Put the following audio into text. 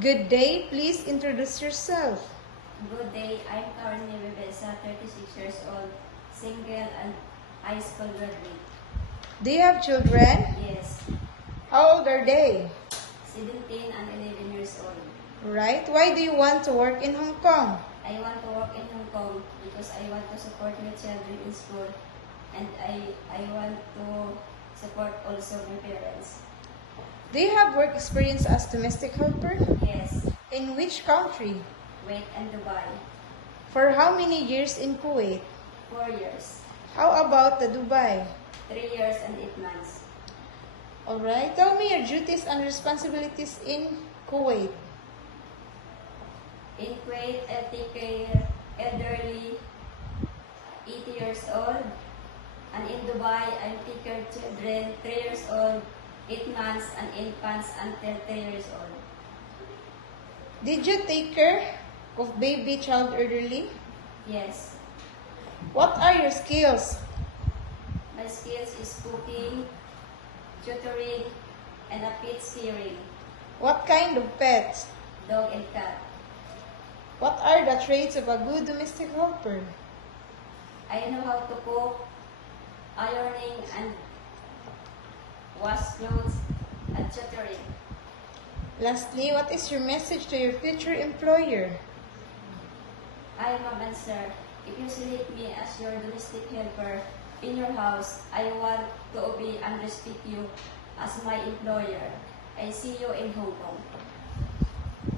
Good day, please introduce yourself. Good day, I'm Karen Nivebesa, 36 years old, single and high school graduate. Do you have children? Yes, How old are they? 17 and 11 years old. Right. Why do you want to work in Hong Kong? I want to work in Hong Kong because I want to support my children in school and I want to support also my parents. Do you have work experience as domestic helper? Yes, In which country? Kuwait and Dubai, For how many years in Kuwait? 4 years, How about the Dubai? 3 years and 8 months. Alright. Tell me your duties and responsibilities in Kuwait. In Kuwait, I take care elderly, 80 years old. And in Dubai, I take care of children, 3 years old, 8 months, and infants until 3 years old. Did you take care of baby child elderly? Yes. What are your skills? My skills is cooking, tutoring, and a pet steering, What kind of pets? dog and cat. What are the traits of a good domestic helper? I know how to cook, ironing, and wash clothes, and tutoring. Lastly, what is your message to your future employer? I, Ma'am and Sir, if you select me as your domestic helper in your house, I want to obey and respect you as my employer. I see you in Hong Kong.